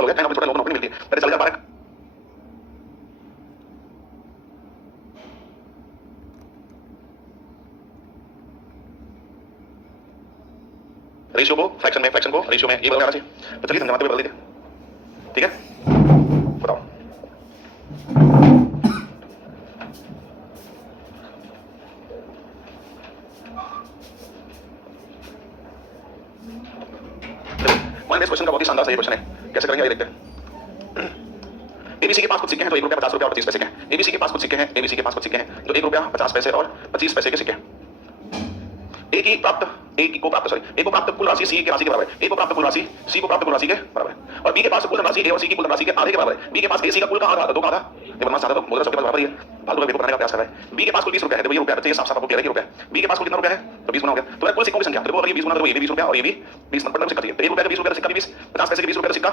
हो गया, चाइना में छोटा लोगों को नौकरी मिलती है, पहले 40,000 12 रेशियो को फ्रैक्शन को रेशियो में ये बदल जाना चाहिए। तो चलिए समझाते हुए बदल दीजिए, ठीक है, बताओ। चलिए क्वेश्चन का बहुत ही शानदार सही क्वेश्चन है, कैसे करेंगे आइए देखते हैं। एबीसी के पास कुछ सिक्के हैं जो 1 रुपया 50 रुपया और 25 पैसे के हैं। एबीसी के पास कुछ सिक्के हैं, एबीसी के पास कुछ सिक्के हैं जो 1 रुपया 50 पैसे और 25 पैसे के सिक्के हैं। ए को प्राप्त कुल राशि सी की राशि के बराबर है। ए को प्राप्त कुल राशि सी को प्राप्त कुल राशि के बराबर है। और बी के पास कुल राशि ए और सी की कुल राशि के आधे के बराबर है। बी के पास ए सी का कुल का आधा, दो का आधा, ये बनना चाहता तो बोला सबके पास बराबर ही है, फालतू का बेवकूफ बनाने का प्रयास कर रहा है। बी के पास कुल 20 रुपया है, देखो ये रुपया तो ये साफ साफ आपको क्लियर है कि रुपया। बी के पास कुल कितना रुपया है तो 20 गुना हो गया। तो कुल सिक्कों की संख्या देखो, अगर ये 20 गुना तो ये भी 20 रुपया और ये भी 20 मतलब सिक्का चाहिए। तो 1 रुपया का 20 रुपया का सिक्का भी 20, 50 पैसे के 20 रुपया का सिक्का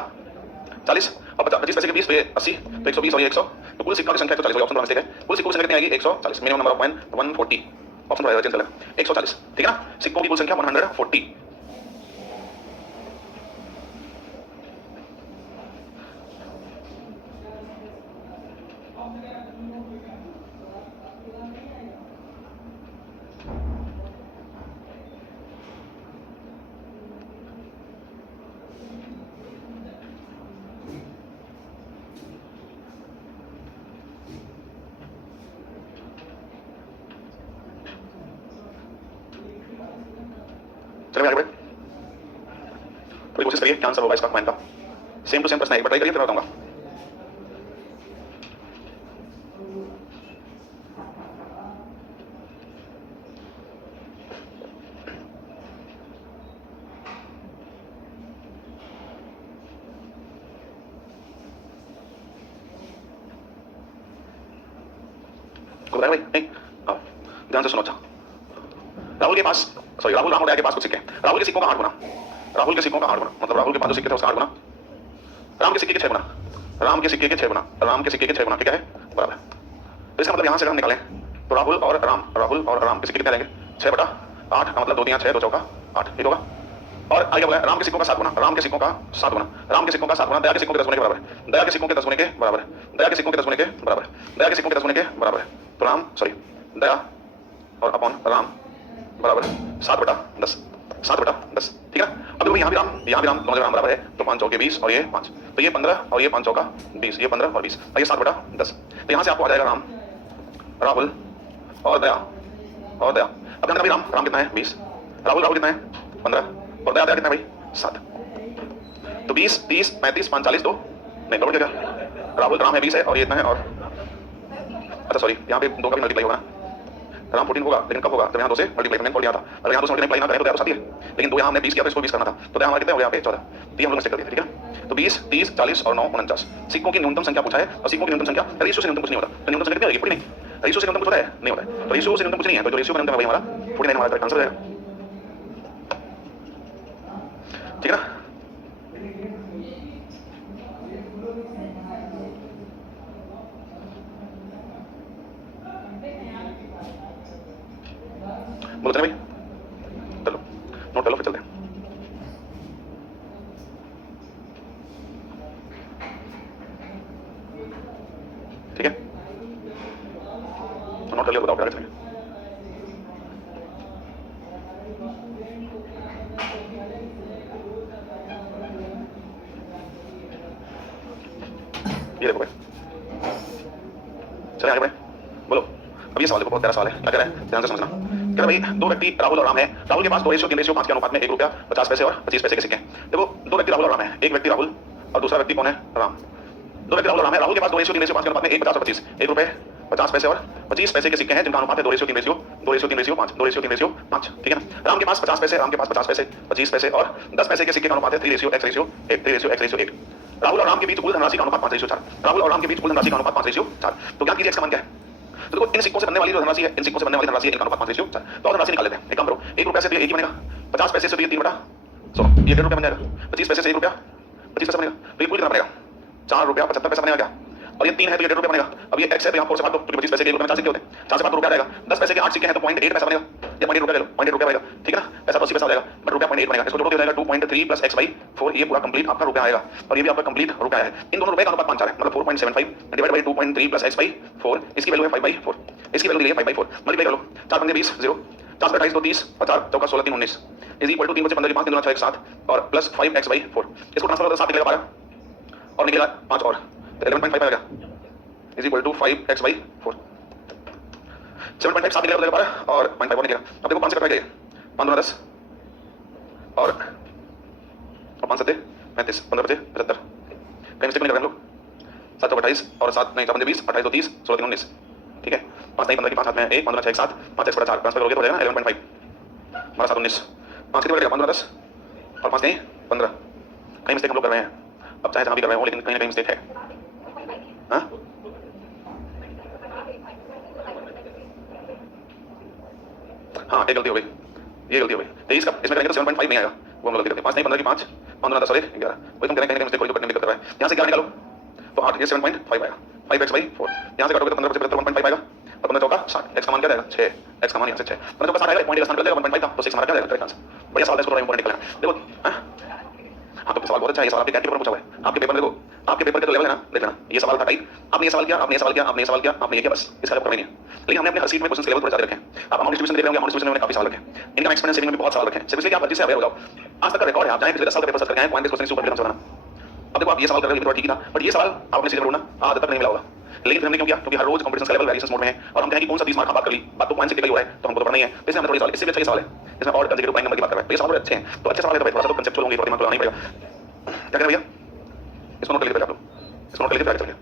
40 और 25 पैसे के 20 पे 80 तो 120 और ये 100। तो कुल सिक्कों की संख्या 140 ऑप्शन मिस्टेक है। कुल सिक्कों की संख्या कितनी आएगी 140, minimum number of coin 140, option पर चेंज कर लेना 140, ठीक है ना। सिक्कों की कुल संख्या 140। चलिए आगे बढ़े, थोड़ी कोशिश करिए क्या आंसर होगा इसका कॉइन का। सेम टू सेम प्रश्न है, एक बार ट्राई करिए फिर बताऊंगा। बताया भाई नहीं, हाँ ध्यान से सुनो। अच्छा, राहुल के पास राहुल राम के पास कुछ सिक्के हैं। राहुल के सिक्कों का 8 गुना, राहुल के सिक्कों का 8 गुना मतलब राहुल के पास जो सिक्के थे उसका 8 गुना, राम के सिक्के के 6 गुना, राम के सिक्के के 6 गुना, राम के सिक्के के 6 गुना, ठीक है बराबर। तो इसका मतलब यहां से अगर हम निकालें तो राहुल और राम के सिक्के कितने लेंगे 6/8 का मतलब 2 3 6 2 चौका 8, ठीक होगा। और आगे बोला राम के सिक्कों का 7 गुना, राम के सिक्कों का 7 गुना, राम के सिक्कों का 7 गुना दया के सिक्कों के 10 गुने के बराबर है, दया के सिक्कों के 10 गुने के बराबर है, दया के सिक्कों के 10 गुने के बराबर है, दया के सिक्कों के 10 गुने के बराबर है। तो राम दया और अपॉन राम बराबर 7/10, 7/10, ठीक है। अब देखो यहाँ भी राम दोनों जगह राम बराबर है, तो 5 चौके 20 और ये 5, तो ये 15 और ये 5 चौका 20, ये 15 और 20, ये 7/10। तो यहाँ से आपको आ जाएगा राम, राहुल और दया और दया। अब ध्यान देना राम कितना है 20, राहुल कितना है 15 और दया कितना है भाई 7। तो 20 30 35 5 40 2 नहीं गड़बड़ क्या, राहुल राम है 20 है और ये इतना है और अच्छा सॉरी यहाँ पे 2 का भी मल्टीप्लाई होगा ना, राम 14 होगा लेकिन कब होगा जब यहाँ 2 से मल्टीप्लाई करने दिया था। अगर यहाँ 2 से मल्टीप्लाई ना करें तो दया तो 7 ही है, लेकिन 2 यहाँ हमने 20 किया तो इसको 20 करना था, तो दया हमारा कितना हो गया यहाँ पे 14, तो हम लोग मिस्टेक कर दिए, ठीक है। तो 20 30 40 और 9 49 सिक्कों की न्यूनतम संख्या पूछा है और सिक्कों की न्यूनतम संख्या रेशियो से न्यूनतम कुछ नहीं होता। तो न्यूनतम संख्या कितनी होगी नहीं, रेशियो से न्यूनतम कुछ होता है नहीं होता है, तो रेशियो से न्यूनतम कुछ नहीं है, तो जो रेशियो का न्यूनतम है वही हमारा 49 हमारा करेक्ट आंसर है, ठीक है ना। बोलते हैं भाई चलो नोट कर लो फिर चलते हैं। ठीक है नोट कर लिया, बताओ क्या चलेंगे। ये देखो भाई, चले आगे भाई बोलो। अब ये सवाल देखो बहुत प्यारा सवाल है, क्या कह रहा है ध्यान से समझना। क्या भाई 2 व्यक्ति राहुल और राम है, राहुल के पास 2 रेशियो 3 रेशियो 5 के अनुपात में 1 रुपया 50 पैसे और 25 पैसे के सिक्के हैं। देखो 2 व्यक्ति राहुल और राम है, एक व्यक्ति राहुल और दूसरा व्यक्ति कौन है राम। 2 व्यक्ति राहुल और राम है, राहुल के पास 2 रेशियो 3 रेशियो 5 के अनुपात में 1 50 और 25, 1 रुपए 50 पैसे और 25 पैसे के सिक्के हैं जिनका अनुपात है 2 ratio 3 ratio 2 ratio 3 ratio 5 2 ratio 3 ratio 5, ठीक है ना। राम के पास 50 पैसे, राम के पास 50 पैसे 25 पैसे और 10 पैसे के सिक्के का अनुपात है 3 ratio x ratio 1 3 ratio x ratio 1। Rahul और राम के बीच कुल धनराशि का अनुपात 5 रेशियो 4, राहुल और राम के बीच कुल धनराशि का अनुपात 5 रेशियो 4। तो क्या कीजिए इसका मान क्या है। तो देखो इन सिक्कों से बनने वाली जो धनराशि है, इन सिक्कों से बनने वाली धनराशि है इनका अनुपात 5 रेशियो 4। तो धनराशि निकाल लेते हैं, एक काम करो 1 रुपया से तो 1 ही बनेगा, 50 पैसे से तो ये 3/100 ये 1.5 रुपया बन जाएगा, 25 पैसे से 1 रुपया 25 पैसा बनेगा, तो ये कुल कितना बनेगा 4 रुपया 75 पैसा बनेगा क्या। और ये 3 है तो ये 1.5 रुपया बनेगा। अब ये x है तो यहाँ 4 से भाग दो, क्योंकि 25 पैसे के 1 रुपये में 4 सिक्के होते हैं, 4 से भाग दो रुपया आएगा। 10 पैसे के 8 सिक्के हैं तो 0.8 पैसा बनेगा, या 0.8 रुपया ले लो, 0.8 रुपया बनेगा, ठीक है ना। पैसा तो 80 पैसा हो जाएगा, बट रुपया 0.8 बनेगा। इसको जोड़ो तो हो जाएगा 2.3 प्लस x/4, ये पूरा कंप्लीट आपका रुपया आएगा, और ये भी आपका कंप्लीट रुपया है। इन दोनों रुपए का अनुपात 5-4 है, मतलब 4.75 डिवाइड बाय 2.3 प्लस x/4, इसकी वैल्यू है 5/4, इसकी वैल्यू दी है 5/4, मल्टीप्लाई कर लो, 4 पंजे 20, 0, 4 से 28 तो 30, और 4 चौका 16 3 19 इज इक्वल टू 3 बचे 15 5 3 2 6 1 7 और प्लस 5x/4। इसको ट्रांसफर करते 7 निकलेगा 12 और निकलेगा 5 और 11.5 आएगा इज इक्वल टू 5x/4। 7.5 7 निकलेगा 12 और 0.5 और निकलेगा। अब देखो 5 से कट जाएगा, 5 2 10 और 5 7 35, 15 बचे 75, कहीं मिस्टेक नहीं कर रहे हम लोग। 7 चौका 28 और 7 नहीं 4 पंजे 20, 28 तो 30, 16 3 19, ठीक है। 5 नहीं 15 की 5 हाथ में 1, 5 2 6 1 7, 5 x बटा 4 ट्रांसफर करोगे तो हो जाएगा 11.5, हमारा 7 19, 5 कितने बढ़ेगा 15 10 और 5 नहीं 15, कहीं मिस्टेक हम लोग कर रहे हैं। अब चाहे जहाँ भी कर रहे हो लेकिन कहीं ना कहीं मिस्टेक है। हाँ हाँ एक गलती हो गई, ये गलती हो गई। 23 का इसमें करेंगे तो 7.5 नहीं आएगा, वो हम लोग गलती करते हैं। 5 नहीं 15 की 5, 5 2 10 और 1 11, वही तुम करेंगे मिस्टेक कोई करने में दिक्कत कर रहा है। यहाँ से 11 निकालो तो 8, ये 7.5 आएगा, 5x/4। यहाँ से काटोगे तो 15 बचे 1.5 आएगा, और 15 चौका 60, x का मान क्या जाएगा 6, x का मान यहाँ से 6, 15 चौका 60 आएगा, पॉइंट का स्थान निकल जाएगा 1.5 था तो 6 हमारा क्या जाएगा करेक्ट आंसर। बढ़िया सवाल है, इसको थोड़ा इंपॉर्टेंट निकलेगा। देखो हाँ तो सवाल बहुत अच्छा है, ये सवाल आपके कैट पेपर में पूछा हुआ है। आपके पेपर में देखो, आपके पेपर का जो लेवल है ना, देख लेना, ये सवाल था टाइप, आपने ये सवाल किया, आपने ये सवाल किया, आपने ये सवाल किया, आपने ये किया, बस इसका जवाब करना ही नहीं है। लेकिन हमने अपने हर सीट में क्वेश्चन के लेवल थोड़ा ज्यादा रखे हैं। आप अमाउंट डिस्ट्रीब्यूशन देख रहे होंगे, अमाउंट डिस्ट्रीब्यूशन में काफी सवाल रखे हैं, इनकम एक्सपेंस सेविंग में भी बहुत सवाल रखे हैं। सिर्फ इसलिए आप अच्छे से अवेयर हो जाओ। आज तक का रिकॉर्ड है, आप जाएं पिछले 10 साल का पेपर सर्च करके आए, पॉइंट क्वेश्चन से ऊपर हमसे बनाना। अब देखो आप ये सवाल कर रहे हो, थोड़ा ठीक ही था, बट ये सवाल आपने सीधे ढूंढना आज तक नहीं मिला होगा। लेकिन हमने क्यों किया? क्योंकि हर रोज कंपटीशन का लेवल वेरिएशन मोड में है, और हम कहें कि कौन सा 30 मार्क बात कर ली, बात तो पॉइंट से कितना ही हो रहा है, तो हमको तो पढ़ना ही है। इसलिए हमने थोड़ी सवाल, इससे भी अच्छा ये सवाल है इसमें और कंसेक्यूटिव पॉइंट नंबर की बात कर रहा है, तो ये सवाल बड़े अच्छे हैं। तो अच्छे सवाल है तो भाई थोड़ा सा तो कंसेप्चुअल होंगे, थोड़ा दिमाग लगाना ही पड़ेगा। क्या करें भैया, इसको नोट कर लीजिए आप लोग, इसको नोट कर लीजिए, आगे चलिए।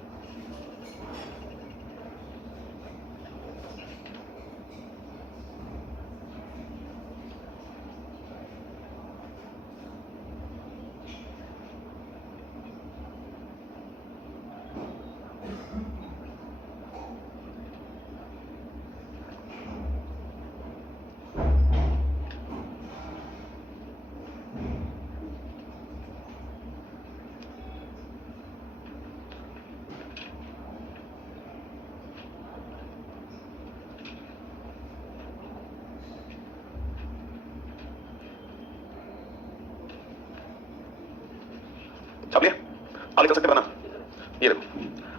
छाप लिया, आगे चल सकते हैं बताना। ये देखो,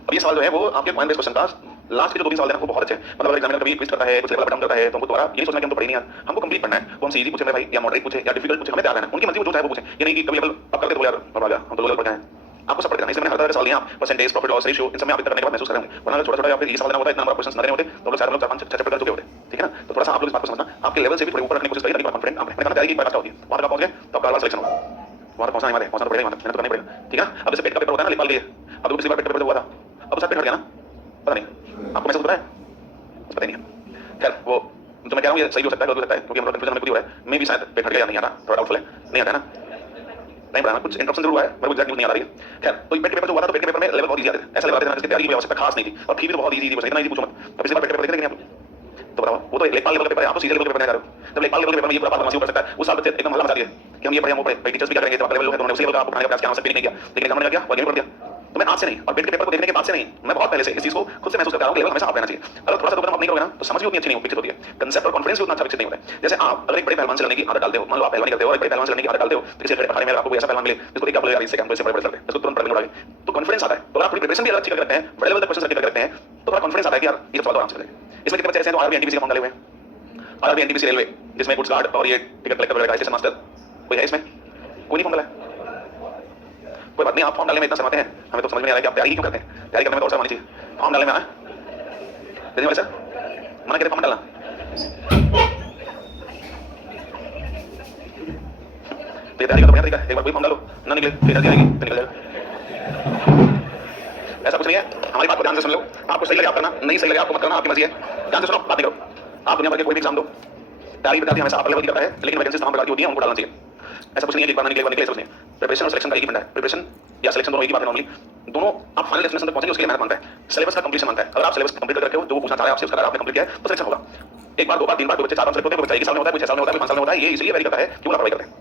अब ये सवाल जो है वो आपके पॉइंट बेस्ड क्वेश्चन का लास्ट के जो 2-3 सवाल हैं वो बहुत अच्छे हैं। मतलब अगर एग्जामिनर कभी ट्विस्ट करता है, कुछ लेवल डाउन करता है, तो हमको दोबारा ये सोचना कि हम तो पढ़े नहीं यार, हमको कंप्लीट पढ़ना है। वो हमसे इजी पूछे मेरे भाई, या मॉडरेट पूछे, या डिफिकल्ट पूछे, हमें तैयार रहना है। उनकी मर्जी वो जो चाहे वो पूछे, ये नहीं कि कभी लेवल अब करके तो यार बाबा यार हम तो लेवल पढ़ गए हैं। आपको सब पढ़ करना है, इसमें हर तरह के सवाल नहीं, आप परसेंटेज, प्रॉफिट लॉस रेशियो, इन सब में आप करने के बाद महसूस करेंगे। वरना छोटा छोटा या फिर ये सवाल देना होता है, इतना बड़ा क्वेश्चन ना देने होते तो लोग शायद हम लोग 4-5 चैप्टर कर चुके होते, ठीक है ना। तो थोड़ा सा आप लोग इस बात को समझना, आपके लेवल से भी थोड़ी ऊपर रखने की कोशिश करिए, ताकि कॉन्फिडेंट आप मैंने कहा तैयारी की बात होती है, वहां तक पहुंच गए तो आपका सिलेक्शन होगा। वहां तक पहुंचना हमारे पहुंचना तो पड़ेगा, मेहनत तो करनी पड़ेगा, ठीक है ना। अब जैसे पेट का पेपर होता है ना नेपाल के, अब तो पिछली बार पेट का पेपर हुआ था, अब उसका पेट हट गया ना, पता नहीं आपको महसूस हो रहा है, पता ही नहीं है। खैर वो तो मैं कह रहा हूँ ये सही हो सकता है, गलत हो सकता है, क्योंकि हम लोग कंफ्यूजन में खुद ही हो रहा है। मैं भी शायद पेट हट गया या नहीं आता, थोड़ा डाउटफुल है, नहीं आता है ना, नहीं पढ़ा, कुछ इंट्रोडक्शन जरूर हुआ है, मेरे को एग्जैक्ट न्यूज़ नहीं आ रही है। खैर तो पेट के पेपर जो हुआ था, तो पेट के पेपर में लेवल बहुत इजी आते थे, ऐसा लेवल आते थे जिसकी तैयारी की आवश्यकता खास नहीं थी, और फी भी तो बहुत इजी थी, बस इतना इजी पूछो मत। अब पिछली बार पेट के पेपर देखे नहीं आप, तो बताओ वो तो लेखपाल लेवल का पेपर है, आप तो सीधे लेवल के पेपर नहीं जा रहे हो। जब लेखपाल लेवल के पेपर में ये पूरा बदमाशी कर सकता है, उस साल बच्चे एकदम हल्ला मचा दिए कि हम ये पढ़े हम वो पढ़े, भाई टीचर्स भी क्या करेंगे, जब लेवल है तो उन्होंने उसी लेवल का आपको पढ़ाने का प्रयास किया, हमसे नहीं किया, लेकिन हमने क्या किया, वो पढ़ दिया। तो मैं आज से नहीं, और पेट के पेपर को देखने के बाद से नहीं, मैं बहुत पहले से इस चीज को खुद से महसूस करता हूं कि लेवल हमेशा आप रहना चाहिए। अगर थोड़ा सा दोबारा आप नहीं करोगे ना, तो समझ भी उतनी अच्छी नहीं विकसित होती है, कंसेप्ट और कॉन्फिडेंस भी उतना अच्छा विकसित नहीं होता है। जैसे आप अगर एक बड़े पहलवान से लड़ने की आदत डालते हो, मान लो आप पहलवानी करते हो और एक बड़े पहलवान से लड़ने की आदत डालते हो, तो किसी बड़े पहाड़ी में आपको ऐसा पहलवान मिले जिसको देख आप यार इससे कैंपस से बड़े चलते हैं, इसको तुरंत पढ़ने लगे, तो कॉन्फिडेंस आता है। तो आप थोड़ी प्रिपरेशन भी अलग अच्छी करते हैं, बड़े लेवल तक क्वेश्चन करके करते हैं, तो थोड़ा कॉन्फिडेंस आता है कि यार ये सवाल आराम से करेंगे। इसमें कितने बच्चे ऐसे हैं जो आरबी एनटीपीसी का फॉर्म डाले हुए हैं, आरबी एनटीपीसी रेलवे जिसमें गुड्स गार्ड और ये टिकट कलेक्टर वगैरह स्टेशन मास्टर, कोई है इसमें? कोई नहीं फॉर्म डाला है, कोई बात नहीं, आप फॉर्म डालने में इतना समझते हैं, हमें तो समझ में नहीं आ रहा है कि आप तैयारी क्यों करते हैं। तैयारी करने में तो और समझ चाहिए, फॉर्म डालने में आना देखिए सर मना करे फॉर्म डालना, तो ये तैयारी का बढ़िया तरीका है, एक बार कोई फॉर्म डालो ना निकले फिर जल्दी आएगी तो निकल जाएगा। ऐसा कुछ नहीं है, हमारी बात को ध्यान से सुन लो, आपको सही लगे आप करना, नहीं सही लगे आपको मत करना, आपकी मर्जी है। ध्यान से सुनो, बात नहीं करो। आप दुनिया भर के कोई भी एग्जाम दो, तैयारी बताती हमेशा अपर लेवल की करता है, लेकिन वैकेंसी तमाम प्रकार की होती है, उनको डालना चाहिए। ऐसा कुछ नहीं है कि एक बार निकले ऐसा कुछ नहीं है। प्रिपरेशन और सिलेक्शन का एक ही फंडा है, प्रिपरेशन या सिलेक्शन दोनों एक ही बात है। नॉर्मली दोनों आप फाइनल डेस्टिनेशन तक पहुंचेंगे उसके लिए मेहनत मांगता है, सिलेबस का कंप्लीशन मांगता है। अगर आप सिलेबस कंप्लीट करके हो, जो पूछना चाह रहे हैं आपसे उसका आपने कंप्लीट किया है तो सिलेक्शन होगा। एक बार 2 बार 3 बार, कोई बच्चे 4 बार सेलेक्ट होते हैं, कोई बच्चा 1 साल में होता है, कोई 6 साल में होता है, कोई 5 साल में होता है, ये इसलिए वेरी करता है क्यों ना पढ़ाई करते हैं।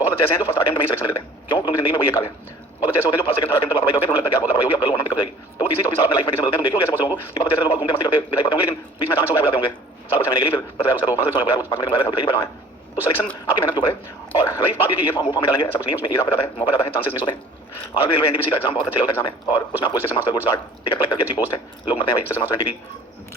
बहुत अच्छे ऐसे हैं जो फर्स्ट अटेम्प्ट में ही सिलेक्शन ले लेते हैं, क्यों? क्योंकि जिंदगी में वही एक कार्य है, बहुत अच्छे होते हैं जो फर्स्ट सेकंड थर्ड टेंथ लापरवाही करते हैं, उन्हें लगता है यार बहुत लापरवाही होगी, अब कर लो वरना दिक्कत हो जाएगी। तो वो तीसरी चौथी साल अपने लाइफ में डिसीजन मिलते हैं, देखो ऐसे बहुत लोगों को कि बहुत अच्छे से लोग घूमते मस्ती करते दिखाई पड़ते होंगे, लेकिन बीच में अचानक से गायब हो जाते होंगे साल कुछ महीने के लिए, फिर बस यार उसका तो मानसिक सोच यार 5 मिनट में गायब है, कहीं है। तो सिलेक्शन आपकी मेहनत के ऊपर है। और रही बात ये कि ये फॉर्म वो फॉर्म में डालेंगे, ऐसा कुछ नहीं है, उसमें एज आपका जाता है, मौका जाता है, चांसेस मिस होते हैं। और रेलवे एनटीपीसी का एग्जाम बहुत अच्छे लेवल का एग्जाम है और उसमें आपको station master goods guard ticket collector की अच्छी पोस्ट है, लोग मरते हैं भाई station master NTP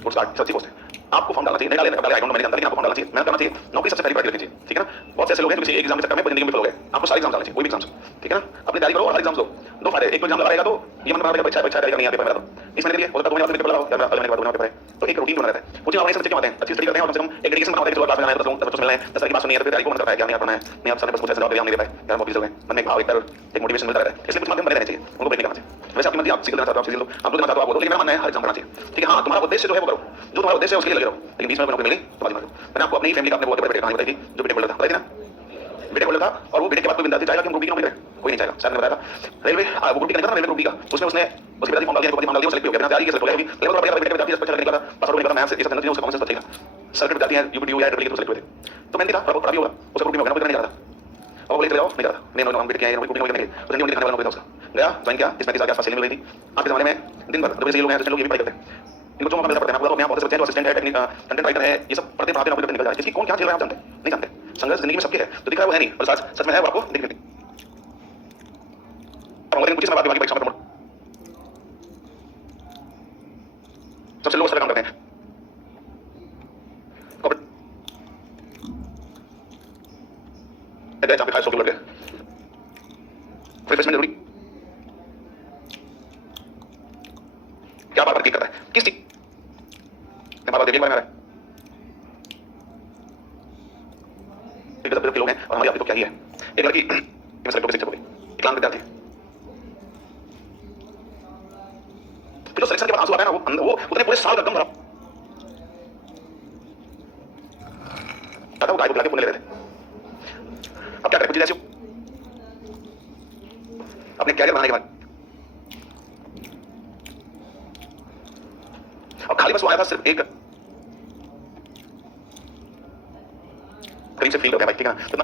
goods guard अच्छी पोस्ट है। आपको फॉर्म डालना चाहिए, नहीं डाले आई डोंट नो, मैंने जानता, लेकिन आपको फॉर्म डालना चाहिए, मेहनत करना चाहिए, नौकरी सबसे पहली प्रायोरिटी रखनी चाहिए, ठीक है ना। बहुत से ऐसे लोग हैं जो किसी एक एग्जाम के चक्कर में पूरी जिंदगी में फेल हो गए, आपको सारे एग्जाम डालने चाहिए, कोई भी एग्जाम, ठीक है ना। अपनी तैयारी करो और हर एग्जाम दो, दो फायदे, एक तो एग्जाम लगाएगा तो ये मन बना देगा परीक्षा तैयारी करनी है पेपर मेरा, तो इस महीने के लिए होता है 2 महीने बाद पेपर लगाओ या अगले महीने के बाद पेपर है, तो एक रूटीन बना रहता है। कुछ अपने सब्जेक्ट के आते हैं, अच्छी स्टडी करते हैं और कम से कम एक डेडिकेशन बनाते हैं कि चलो क्लास में आए 10 लोग 10 बच्चों से मिलना है, 10 की बात सुनिए, तो तैयारी कौन करता है, क्या नहीं पढ़ना है, नहीं आप सारे बस पूछे जवाब दे, हम नहीं दे पाए यार, मौके चल गए, मन में भाव एक मोटिवेशन मिलता रहता है, इसलिए कुछ माध्यम बने रहने चाहिए, उनको ब्रेक नहीं करना चाहिए। वैसे आपकी मर्जी, आप सीख लेना चाहते हो आप सीख लो, आप जो देना चाहते हो आप वो, लेकिन मेरा मानना है हर एग्जाम करना चाहिए, ठीक है। हाँ तुम्हारा उद्देश्य जो है वो करो, जो तुम्हारा उद्देश्य है उसके लिए लगे रहो, लेकिन बीच में नौकरी मिली तो बाजी मारो। मैंने आपको अपनी फैमिली का अपने बहुत बड़े कहानी बताई थी, जो बीटेक बोला था, बताई थी ना, बीटेक बोला था, और वो बीटेक के बाद कोई बिंदास चाहेगा कि हम ग्रुप डी की नौकरी करें, कोई नहीं चाहेगा। सर ने बताया था रेलवे वो ग्रुप डी का नहीं था, रेलवे ग्रुप डी का, उसमें उसने उसके पिताजी फॉर्म डाल दिया, फॉर्म डाल दिया, सेलेक्ट हो गया, बिना तैयारी के सेलेक्ट हो गया, अभी लेवल बढ़िया बीटेक विद्यार्थी अच्छा निकला था, पासवर्ड निकला, मैथ्स ये सब जनरल उसका कॉमन सेंस था, सर्किट विद्यार्थी है यूपीटीयू या ट्रिपल के सेलेक्ट हुए थे, तो मैंने कहा पढ़ा भी होगा उसका ग्रुप डी में हो गया, नहीं जा रहा था, और बोले चले जाओ, नहीं जा रहा, मैं नॉन बीटेक किया है, ग्रुप डी में नहीं, तो नहीं दिखाने वाला उसका गया ज्वाइन किया, इसमें किसी के आसपास सेलिंग मिल रही थी। आज के जमाने में दिन भर जब ये लोग हैं, लोग ये भी पढ़ाई करते हैं, इनको जो मौका मिलता पड़ता है, पूरा तो यहाँ बहुत से बच्चे हैं जो असिस्टेंट है, टेक्निक कंटेंट राइटर है, ये सब पढ़ते पढ़ाते नौकरी करके निकल जाए, इसकी कौन क्या झेल रहा है आप जानते नहीं जानते। संघर्ष जिंदगी में सबके है, तो दिख रहा है वो है नहीं, और सच में है वो आपको दिख नहीं, लेकिन कुछ समय बाद बाकी परीक्षा में सबसे लोग काम करते हैं, जहाँ पे 500 किलो लग गए, रिफ्रेशमेंट जरूरी क्या बार बार क्लिक करता है किस चीज मैं बार बार देखने वाला है, के लोग हैं और हमारी आपकी तो क्या ही है। एक लड़की मैं सेलेक्ट होकर शिक्षक हो गई, इकलांग विद्यार्थी, फिर जो सिलेक्शन के बाद आंसू आता है ना, वो उतने पूरे साल का दम भरा वो गाय को बुला के पुण्य ले रहे थे। अब क्या करें, कुछ ऐसी अपने कैरियर बनाने के बाद अब खाली बस वो आया था सिर्फ एक करीब से फील हो गया भाई, ठीक है ना। तो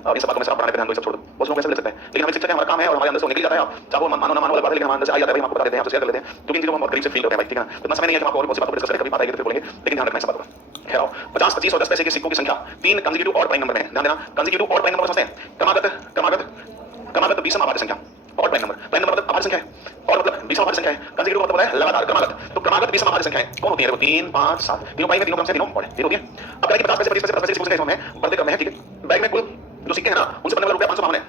अब इन सब बातों में से आप पढ़ाने पे ध्यान दो, सब छोड़ दो, बहुत लोग ऐसा ले सकते हैं, लेकिन हमें शिक्षक है, हमारा काम है और हमारे अंदर से निकल जाता है, आप चाहो मानो ना मानो वाली बात है, लेकिन हमारे अंदर से आ जाता है भाई, हम आपको बता देते हैं, आपसे शेयर कर लेते हैं, क्योंकि इन चीजों को हम बहुत करीब से फील करते हैं भाई, ठीक है ना। तो इतना समय नहीं है कि आपको और बहुत सी बातों पर डिस्कस करें, कभी बात आएगी तो फिर बोलेंगे, लेकिन ध्यान रखना इस बात पर। खैर 50, 25 और 10 पैसे के सिक्कों की संख्या 3 कंसेक्यूटिव ऑड प्राइम नंबर में, ध्यान देना, कंसेक्यूटिव ऑड प्राइम नंबर समझते हैं, क्रमागत 20 आभाज्य संख्या, ऑड प्राइम नंबर मतलब आभाज्य संख्या है, और मतलब 20 आभाज्य संख्या है, कंसेक्यूटिव मतलब है लगातार क्रमागत, तो क्रमागत 20 आभाज्य संख्या है, कौन होती है, 3 5 7 तीनों प्राइम में, तीनों क्रम से, तीनों ऑड है, ये होती है। अब करें कि 50 पैसे 25 पैसे 10 पैसे सिक्कों में बढ़ते क्रम में है, ठीक है। बैग में कुल जो सिक्के हैं ना, उनसे बनने वाला रुपया 552 है,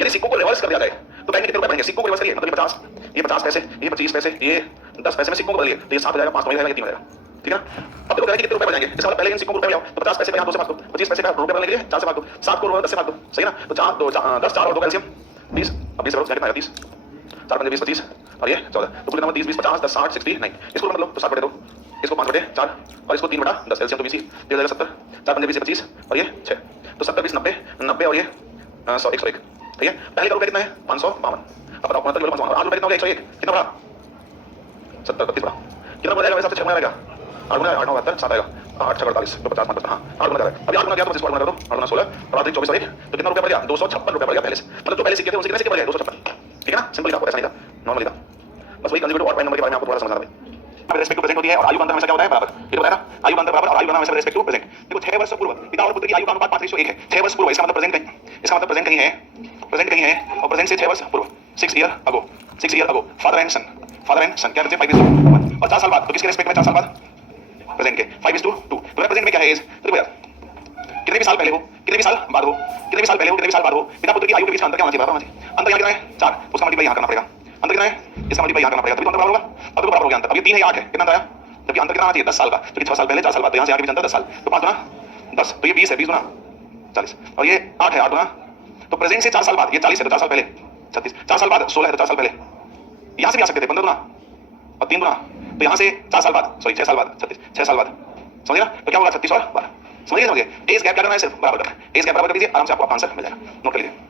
यदि सिक्कों को रिवर्स कर दिया जाए तो बैंक में कितने रुपए बनेंगे, सिक्कों को रिवर्स करिए, मतलब ये 50 पैसे, ये 25 पैसे, ये 10 पैसे में सिक्कों को बदलिए, तो ये 7 हो जाएगा, 5 हो जाएगा, 3 हो जाएगा, ठीक है ना। अब देखो कितने रुपए बन जाएंगे, जैसे पहले इन सिक्कों को रुपए ले आओ, तो 50 पैसे का यहाँ 2 से भाग दो, 25 पैसे का रुपए बनने के लिए 4 से भाग दो, 7 को 10 से भाग दो, सही ना। तो 4 2 10 4 और 2 कैल्शियम 20, अब 20 कितना आएगा, 30 4 5 20 25 और ये 14, तो कुल नंबर 30 20 50 10 60 60 9, इसको मतलब तो 7/2, इसको 5/4 और इसको 3/10, एलसीएम तो 20 ये हो जाएगा 70, 4 5 20 25 और ये 6, तो 70 20 90 90 और ये 100 101, ठीक है। पहले का रुपया कितना है 552, अब बताओ 69 552, आज रुपया कितना हो गया 101, कितना बढ़ा 70 32 बढ़ा, कितना बढ़ जाएगा, वैसे 6 गुना आएगा, 8 गुना 8 9 72 7 आएगा, 8 6 48 तो 50 5 हाँ 8 गुना जाएगा। अभी 8 गुना गया तो 25 गुना कर दो, 8 गुना 16 और 8 24 और 1, तो कितना रुपया बढ़ गया 256 रुपया बढ़ गया पहले से, मतलब जो पहले सिक्के थे उनसे कितने सिक्के बढ़ गए 256, ठीक है ना। सिंपल था, ऐसा नहीं था, नॉर्मली था, बस वही कंसेप्ट और प्राइम नंबर के बारे में आपको थोड़ा समझना है। रेस्पेक्ट टू प्रेजेंट होती है और आयु का अंतर हमेशा क्या होता है बराबर, ये तो बताया ना, आयु का अंतर बराबर और आयु का हमेशा रेस्पेक्ट टू प्रेजेंट। देखो 6 वर्ष पूर्व पिता और पुत्र की आयु का अनुपात 5:1 है, 6 वर्ष पूर्व, इसका मतलब प्रेजेंट कहीं, इसका मतलब प्रेजेंट कहीं है, प्रेजेंट कहीं है, और प्रेजेंट से 6 वर्ष पूर्व 6 ईयर अगो फादर एंड सन क्या कहते हैं 5:1 और 4 साल बाद, तो किसके रेस्पेक्ट में 4 साल बाद प्रेजेंट के 5:2, तो प्रेजेंट में क्या है एज, देखो यार कितने भी साल पहले हो, कितने भी साल बाद हो, कितने भी साल पहले हो, कितने भी साल बाद हो, पिता पुत्र की आयु के बीच का अंतर क्या होना चाहिए, बाबा अंतर यहाँ कितना है 4, उसका मल्टीप्लाई यहाँ करना पड़ेगा, अंतर कितना है इसका मल्टीप्लाई यहाँ करना पड़ेगा, तभी तो अंतर बराबर होगा, अब तो बराबर हो गया अंतर। अब ये 3 है 8 है, कितना अंतर आया, जबकि अंतर कितना आना चाहिए 10 साल का, तो 6 साल पहले 4 साल बाद, तो यहाँ से आगे भी अंतर 10 साल, तो 5 गुना 10, तो ये 20 है, 20 गुना 40 और ये 8 है, 8 गुना, तो प्रेजेंट से 4 साल बाद ये 40 है, तो 4 साल पहले 36, 4 साल बाद 16 है, तो 4 साल पहले यहाँ से भी आ सकते थे 15 गुना और 3 गुना, तो यहाँ से 4 साल बाद 6 साल बाद 36, 6 साल बाद समझिए ना, तो क्या होगा 36 और 12, समझिए एज गैप क्या करना है, सिर्फ बराबर करना है, एज गैप बराबर कर दीजिए, आराम से आपको आंसर मिल जाएगा, नोट कर लीजिए।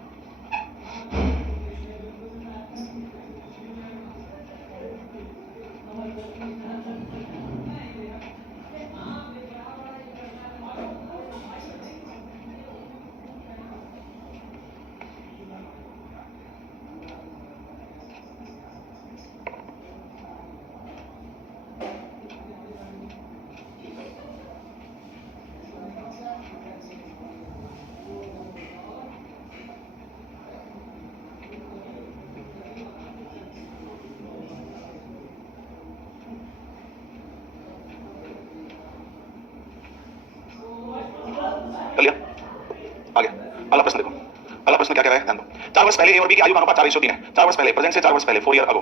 आगे अगला प्रश्न देखो, अगला प्रश्न क्या कह रहा है, ध्यान दो। 4 वर्ष पहले ए और बी की आयु का अनुपात 4:3 है। 4 वर्ष पहले, प्रेजेंट से 4 वर्ष पहले, 4 ईयर अगो,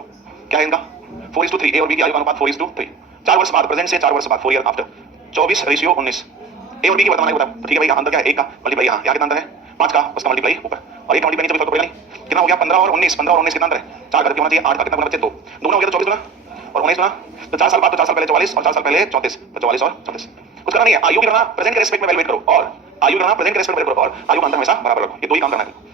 क्या है इनका 4:3। ए और बी की आयु का अनुपात 4:3। 4 वर्ष बाद, प्रेजेंट से 4 वर्ष बाद, 4 ईयर आफ्टर, 24:19। ए और बी की वर्तमान आयु बताओ, तो ठीक है भाई, यहाँ अंतर क्या है, 1 का मल्टीप्लाई यहाँ कितना अंतर है, 5 का, उसका मल्टीप्लाई ऊपर, और 1 का मल्टीप्लाई नीचे, कोई फर्क पड़ेगा नहीं। कितना हो गया, 15 और 19, 15 और 19 कितना अंतर है, 4 करके होना चाहिए, 8 का कितना गुना बच्चे 2, 2 गुना हो गया तो 24 गुना और 19 गुना, तो 4 साल बाद, तो 4 साल पहले 44 और 4 साल पहले 34, तो 44 और 34। कुछ करना नहीं है, आयु की गणना प्रेजेंट के रेस्पेक्ट में वैल्यूएट करो, और आयु की गणना प्रेजेंट के रेस्पेक्ट में करो, और आयु का अंतर हमेशा बराबर रखो, ये दो ही काम करना है।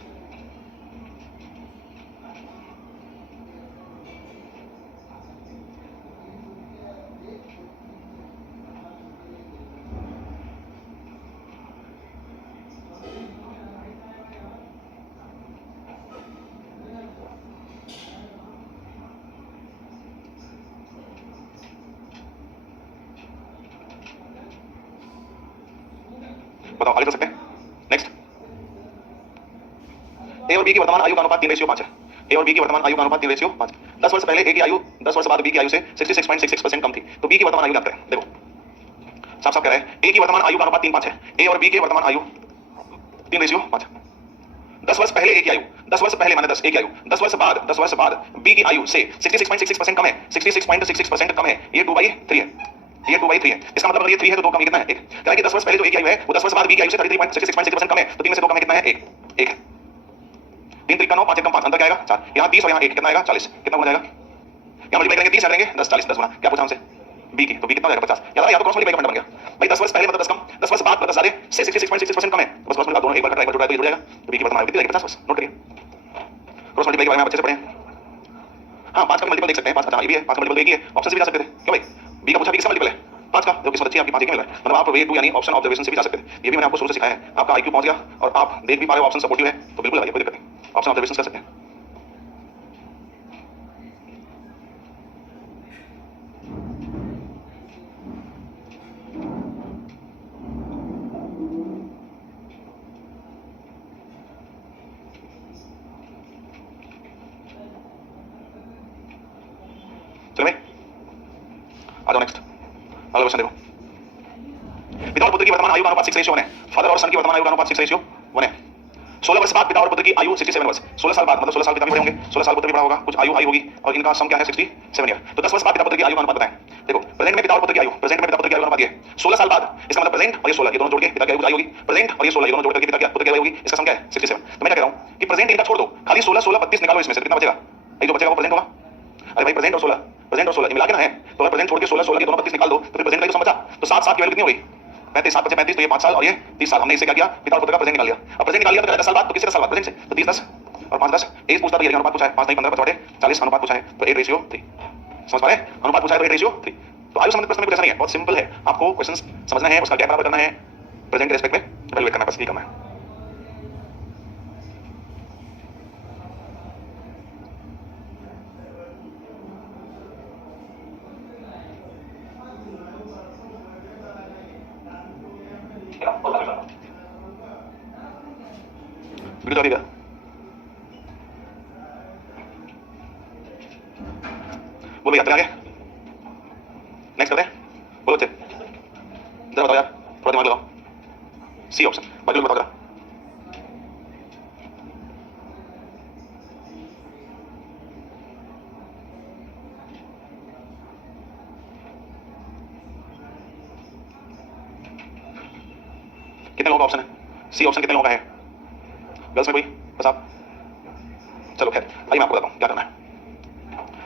बताओ आगे चल सकते हैं। नेक्स्ट, ए और बी की वर्तमान आयु का अनुपात 3:5 है। ए और बी की वर्तमान आयु का अनुपात 3:5। 10 वर्ष पहले ए की आयु 10 वर्ष बाद बी की आयु से 66.66% कम थी, तो बी की वर्तमान आयु जानते हैं। देखो साफ साफ कह रहा है, ए की वर्तमान आयु का अनुपात 3:5 है, ए और बी के वर्तमान आयु 3:5। 10 वर्ष पहले ए की आयु, 10 वर्ष पहले माने 10 ए की आयु, 10 वर्ष बाद, 10 वर्ष बाद बी की आयु से 66.66% कम है, 66.66% कम है, ये 2/3 है, ये 2/3 है। इसका मतलब अगर ये 3 है तो 2 कम, ये कितना है, 1। कह रहा है कि 10 वर्ष पहले जो ए की आयु है वो 10 वर्ष बाद बी की आयु से 33.66% कम है, तो 3 में से 2 कम है, कितना है, 1। 1 है, 3 3 9, 5 1 5, अंतर क्या आएगा, 4। यहाँ 30 और यहाँ 1, कितना आएगा, 40। कितना गुना जाएगा, यहाँ मल्टीप्लाई करेंगे 30 करेंगे 10 40, 10 गुना, क्या पूछा हमसे, बी की, तो बी कितना हो जाएगा, 50। याद है, या तो क्रॉस मल्टीप्लाई का बन गया भाई, 10 वर्ष पहले मतलब 10 कम, 10 वर्ष बाद मतलब सारे से 66.66% कम है, बस क्रॉस मल्टीप्लाई दोनों एक बार का, एक बार जुड़ा तो ये जुड़ जाएगा, तो बी की वर्तमान आयु कितनी लगेगी, 50 वर्ष। नोट करिए, क्रॉस मल्टीप्लाई के बारे में आप अच्छे से पढ़े हैं। हाँ, 5 का मल्टीपल देख सकते हैं, 5 का ये भी है, 5 का मल्टीपल देखिए, ऑप्शन से भी जा सकते थे, क्यों भाई, बी का पूछा, बी किसका मल्टीपल है, 5 का, जो किस्मत अच्छी है आपकी 5 एक मिल रहा है, मतलब आप वे टू यानी ऑप्शन ऑब्जर्वेशन से भी जा सकते थे। ये भी मैंने आपको शुरू से सिखाया है, आपका आईक्यू पहुंच गया और आप देख भी पा रहे हो ऑप्शन सपोर्टिव है, तो बिल्कुल लगाइए, कोई दिक्कत नहीं, ऑप्शन ऑब्जर्वेशन कर सकते हैं। चलो भाई आ जाओ, नेक्स्ट अगला क्वेश्चन देखो। पिता और पुत्र की वर्तमान आयु का अनुपात 6:1 है। फादर और सन की वर्तमान आयु का अनुपात 6:1 है। 16 वर्ष बाद पिता और पुत्र की आयु 67 वर्ष, 16 साल बाद मतलब 16 साल पिता भी बड़े होंगे, 16 साल पुत्र भी बड़ा होगा, कुछ आयु आई होगी, और इनका सम क्या है, 67 ईयर। तो 10 वर्ष बाद पिता पुत्र की आयु का अनुपात बताएं। देखो प्रेजेंट में पिता और पुत्र की आयु, प्रेजेंट में पिता पुत्र की आयु का अनुपात ये 16 साल बाद, इसका मतलब प्रेजेंट और ये 16, ये दोनों जोड़ के पिता की आयु होगी, प्रेजेंट और ये 16, ये दोनों जोड़ करके पिता की पुत्र की आयु होगी, इसका सम क्या है, 67। तो मैं क्या कह रहा हूं कि प्रेजेंट इनका छोड़ दो, खाली 16 16 32 निकालो, इसमें से कितना बचेगा, ये जो बचेगा वो प्रेजेंट होगा। अरे भाई प्रेजेंट और 16, प्रेजेंट और 16 ये मिला के ना है, तो अगर प्रेजेंट छोड़ के 16 16 के दोनों 32 निकाल दो, तो फिर प्रेजेंट का जो सम बचा, तो 7 7 की वैल्यू कितनी हो गई, 35 7 35, तो ये 5 साल और ये 30 साल। हमने इससे क्या किया, पिता और पुत्र का प्रेजेंट निकाल लिया। अब प्रेजेंट निकाल लिया तो 10 साल बाद, तो किससे 10 साल बाद, प्रेजेंट से, तो 30 10 और 5 10, एज पूछता तो ये अनुपात पूछा है, 5 नहीं 15 बचा 40 अनुपात पूछा है, तो 8:3। समझ पा रहे हैं, अनुपात पूछा है तो 8:3। तो आयु संबंधित प्रश्न में कुछ ऐसा नहीं है, बहुत सिंपल है, आपको क्वेश्चन समझना है, उसका गैप बराबर करना है, प्रेजेंट के रेस्पेक्ट में इवैल्यूएट करना है, बस यही करना है। वीडियो चलेगा, बोलो यात्रा आगे, नेक्स्ट करते हैं, बोलो बच्चे जरा बताओ यार, थोड़ा दिमाग लगाओ, सी ऑप्शन बाकी बताओ जरा। कितने लोगों का ऑप्शन है, सी ऑप्शन कितने लोगों का है, गर्ल्स में कोई, बस आप, चलो खैर आइए मैं आपको बताता हूँ क्या करना है।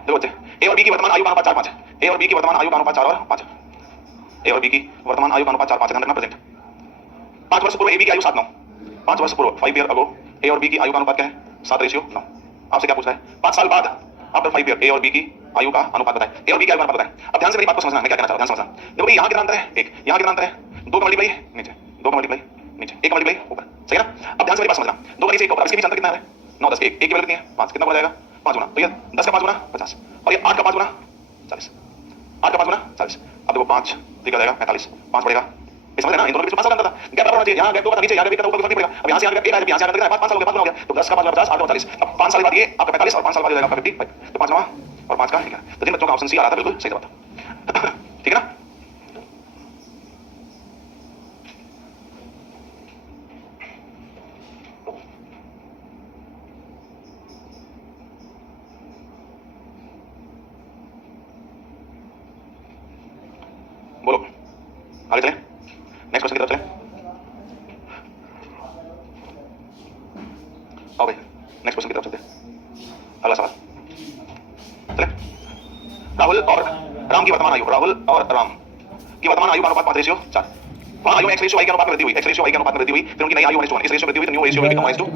देखो बच्चे, ए और बी की वर्तमान आयु का अनुपात 4 5 है, ए और बी की वर्तमान आयु का अनुपात 4 और 5 है, ए और बी की वर्तमान आयु का अनुपात 4 5 है, ध्यान रखना प्रेजेंट। 5 वर्ष पूर्व ए बी की आयु 7 9, 5 वर्ष पूर्व 5 ईयर अगो ए और बी की आयु का अनुपात क्या है, 7:9। आपसे क्या पूछ रहा है, 5 साल बाद आफ्टर 5 ईयर ए और बी की आयु का अनुपात बताएं, ए और बी की आयु का अनुपात बताएं। अब ध्यान से मेरी बात को समझना, मैं क्या कहना चाहता हूं, ध्यान समझना। देखो भाई यहाँ कितना अंतर है, 1, यहाँ कितना अंतर है, 2 का मल्टीप्लाई नीचे, 2 का मल्टीप्लाई नीचे, 1 का मल्टीप्लाई ऊपर, सही है ना। अब ध्यान से मेरी बात समझना, 2 का नीचे 1 का ऊपर, इसके बीच अंतर कितना है, 9 10 1 की वैल्यू कितनी है, 5, कितना बढ़ जाएगा, 5 गुना, तो ये 10 का 5 गुना 50, और ये 8 का 5 गुना 40, 8 का 5 गुना 40। अब देखो 5 निकल जाएगा 45, 5 बढ़ेगा, ये समझ ना, इन दोनों के बीच 5 साल अंतर था, गैप बराबर होना चाहिए, यहाँ गैप 2 का नीचे, यहाँ गैप 1 का ऊपर, फर्क नहीं पड़ेगा। अब यहाँ से यहाँ गैप 1 आया, यहाँ से यहाँ गैप 5 साल हो गया, 5 गुना हो गया, तो 10 का 5 गुना 50, 8 का 40, अब 5 साल बाद ये आपका 45 और 5 साल बाद हो जाएगा आपका 55, तो 5 नवा और 5 का ठीक है। तो जिन बच्चों का ऑप्शन सी आ रहा था बिल्कुल सही जवाब था, ठीक है ना। आगे चले, नेक्स्ट क्वेश्चन की तरफ चले। आओ भाई नेक्स्ट क्वेश्चन की तरफ चलते हैं। अगला सवाल चले। राहुल और राम की वर्तमान आयु, राहुल और राम की वर्तमान आयु का अनुपात 5 रेशियो 4। वहाँ आयु एक्स रेशियो वाई के अनुपात में वृद्धि हुई, एक्स रेशियो वाई के अनुपात में वृद्धि हुई, फिर उनकी नई आयु 1:1, इस रेशियो वृद्धि हुई तो new ratio become 1:2।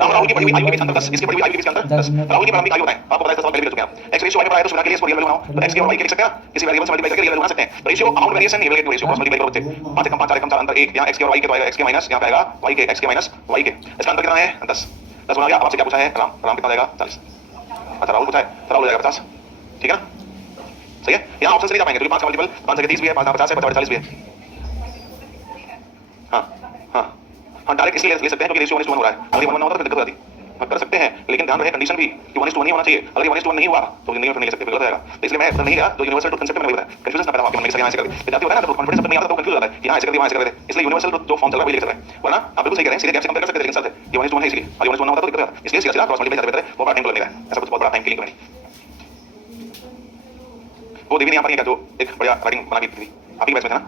Ram Rahul की बढ़ी हुई आयु के बीच अंतर 10, इसकी बढ़ी हुई आयु के बीच अंतर 10। राहुल की प्रारंभिक आयु बताएं, आपको पता है 10 साल पहले भी चुके हैं। एक्स रेशियो वाई में बताया तो सुविधा के लिए इसको रियल वैल्यू बनाओ, तो एक्स के और वाई के लिख सकते हैं, किसी वेरिएबल से मल्टीप्लाई करके रियल वैल्यू बना सकते हैं। Ratio amount variation equal to ratio cross multiply करो बच्चे, 5 से कम 5 4 कम 4 अंतर 1, यहाँ एक्स के और वाई के तो आएगा एक्स के माइनस, यहाँ पे आएगा वाई के, एक्स के माइनस वाई के, इसका अंतर कितना है 10 10 बना गया। अब आपसे क्या पूछा है, राम राम कितना देगा 40। अच्छा राहुल पूछा है, राहुल हो जाएगा 50, ठीक है ना, सही है। यहाँ ऑप्शन से नहीं जा पाएंगे क्योंकि 5 का मल्टीपल 5 से 30 भी है, 5 50 है, 50 40 भी है। हाँ हाँ हाँ डायरेक्ट इसलिए ले सकते हैं क्योंकि रेशियो 1:1 हो रहा है, अगर 1:1 होता तो दिक्कत हो जाती। कर सकते हैं लेकिन ध्यान रहे कंडीशन भी कि 1:1 नहीं होना चाहिए, अगर 1:1 नहीं हुआ तो जिंदगी में नहीं ले सकते, गलत रहेगा। तो इसलिए मैं नहीं गया जो यूनिवर्सल ट्रुथ कंसेप्ट मैंने बताया, कंफ्यूजन ना पैदा हो आपके मन में, यहाँ ऐसे कर विद्यार्थी होता है ना तो कॉन्फिडेंस नहीं आता तो कंफ्यूज हो जाता है कि यहाँ ऐसे कर दिया वहाँ ऐसे कर दे, इसलिए यूनिवर्सल ट्रुथ जो फॉर्म चल रहा है वही ले सकते हैं, वरना आप बिल्कुल सही कह रहे हैं, सीधे गैप से कंपेयर कर सकते हैं लेकिन सर ये 1:1 है इसलिए, अगर 1:1 होता तो दिक्कत होता, इसलिए सीधा क्रॉस मल्टीप्लाई बेहतर है, वो बड़ा टाइम लगेगा, ऐसा कुछ बहुत बड़ा टाइम किलिंग नहीं। वो देवी ने यहाँ पर क्या जो एक बढ़िया राइटिंग बना दी थी आपकी बैच में था ना,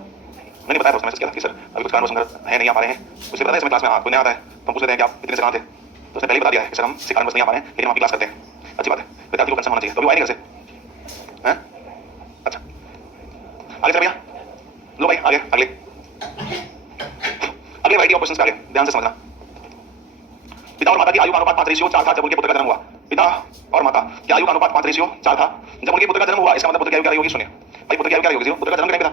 मैंने बताया था उसमें मैसेज किया था कि सर अभी कुछ कारणवश है नहीं आ पा रहे हैं, उसे पता है इसमें क्लास में आपको नहीं आता है तो हम पूछ लेते हैं कि आप इतने से कहाँ थे, तो उसने पहले ही बता दिया है कि सर हम इसी कारणवश नहीं आ पा रहे हैं लेकिन हम आपकी क्लास करते हैं। अच्छी बात है, विद्यार्थी को कंसर्न होना चाहिए, तो भी आए नहीं घर से हैं। अच्छा आगे चल भैया, लो भाई आगे अगले अगले वैरायटी ऑफ क्वेश्चंस आगे ध्यान से समझना। पिता और माता की आयु का अनुपात 5:4 था जब उनके पुत्र का जन्म हुआ। पिता और माता की आयु का अनुपात 5:4 था जब उनके पुत्र का जन्म हुआ, इसका मतलब पुत्र की आयु क्या होगी सुनिए भाई, पुत्र की आयु क्या होगी, पुत्र का जन्म नहीं पता